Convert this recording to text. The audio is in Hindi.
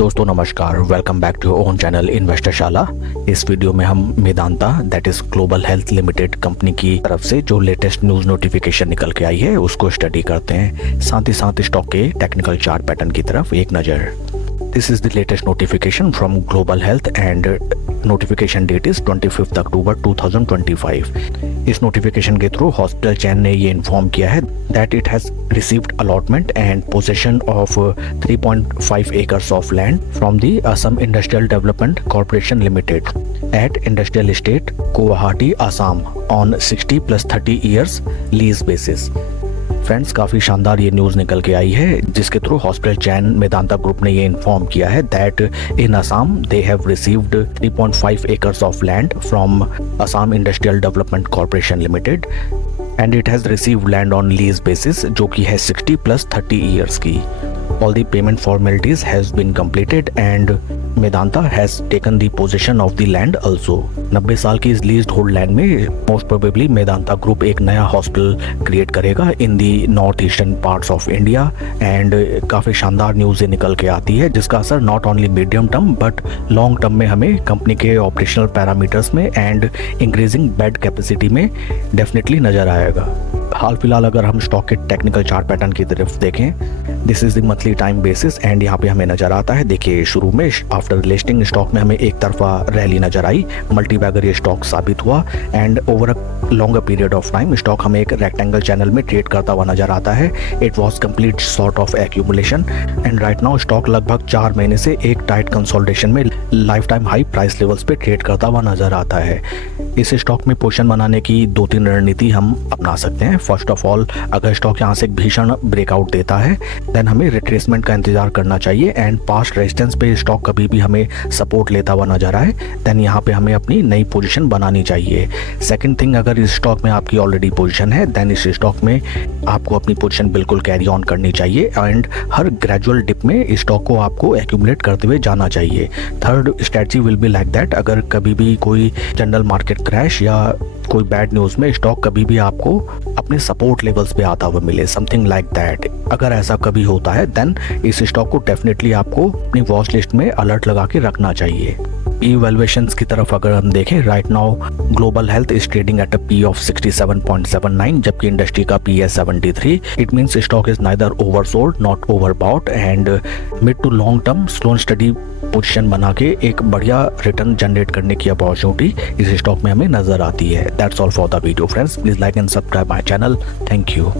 दोस्तों नमस्कार, welcome back to own channel इन्वेस्टरशाला। इस वीडियो में हम Medanta that is global health limited company की तरफ से जो लेटेस्ट न्यूज नोटिफिकेशन निकल के आई है उसको स्टडी करते हैं, साथ ही साथ स्टॉक के टेक्निकल चार्ट पैटर्न की तरफ एक नज़र। This is the latest notification from Global Health and notification date is 25 October 2025। इस नोटिफिकेशन के थ्रू हॉस्पिटल चैन ने ये इन्फॉर्म किया है that it has received allotment and possession of 3.5 acres of land from the Assam Industrial Development Corporation Limited at Industrial Estate, Guwahati, Assam on 60 + 30 years lease basis। Friends, काफ़ी शानदार ये न्यूज़ निकल के आई है जिसके थ्रू हॉस्पिटल चैन मेदांता ग्रुप ने ये इन्फॉर्म किया है that in Assam they have received 3.5 acres of land from Assam industrial development corporation limited and it has received land on lease basis, जो कि है 60 + 30 ईयर्स की। All the payment formalities has been completed and Medanta has taken the possession of the land also। 90 साल की इस लीज्ड होल्ड लैंड में मोस्ट प्रोबेबली मेदांता ग्रुप एक नया हॉस्पिटल क्रिएट करेगा in the north eastern parts of India. And काफ़ी शानदार न्यूज़ निकल के आती है जिसका असर not only medium term but long term में हमें कंपनी के ऑपरेशनल पैरामीटर्स में एंड इंक्रीजिंग बेड कैपेसिटी में डेफिनेटली नज़र आएगा। हाल फिलहाल अगर हम स्टॉक के टेक्निकल चार्ट पैटर्न की तरफ देखें, this is the monthly time basis and यहाँ पे हमें नजर आता है, देखिए शुरू में आफ्टर लिस्टिंग स्टॉक में हमें एक तरफा रैली नजर आई, मल्टी बैगर ये स्टॉक साबित हुआ and over a longer period of time stock हमें एक रेक्टेंगल चैनल में ट्रेड करता हुआ नजर आता है। It was complete sort of accumulation and right now stock लगभग 4 महीने से एक टाइट कंसोलिडेशन में life time high price levels पे ट्रेड करता हुआ नजर आता है। इस स्टॉक में पोजीशन बनाने की 2-3 रणनीति हम अपना सकते हैं। फर्स्ट ऑफ ऑल, अगर स्टॉक यहाँ से एक भीषण ब्रेकआउट देता है देन हमें रिट्रेसमेंट का इंतजार करना चाहिए एंड पास्ट रेजिस्टेंस पे स्टॉक कभी भी हमें सपोर्ट लेता हुआ नजर आए देन यहाँ पे हमें अपनी नई पोजीशन बनानी चाहिए। सेकंड थिंग, अगर इस स्टॉक में आपकी ऑलरेडी पोजीशन है देन इस स्टॉक में आपको अपनी पोजीशन बिल्कुल कैरी ऑन करनी चाहिए एंड हर ग्रेजुअल डिप में इस स्टॉक को आपको एक्यूमुलेट करते हुए जाना चाहिए। Third strategy will be like that, अगर कभी भी कोई जनरल मार्केट क्रैश या कोई बैड न्यूज़ में स्टॉक कभी भी आपको अपने सपोर्ट लेवल्स पे आता हुआ मिले, समथिंग लाइक दैट, अगर ऐसा कभी होता है देन इस स्टॉक को डेफिनेटली आपको अपनी वॉच लिस्ट में अलर्ट लगा के रखना चाहिए। पी वैल्यूएशंस की तरफ अगर हम देखें, right now Global Health is trading at a P of 67.79 जबकि इंडस्ट्री का पी है 73। It means stock is neither oversold not overbought and mid to long term slow and steady position बना के एक बढ़िया रिटर्न जनरेट करने की अपॉर्चुनिटी इस स्टॉक में हमें नजर आती है। That's all for the video friends, please like and subscribe my channel. Thank you.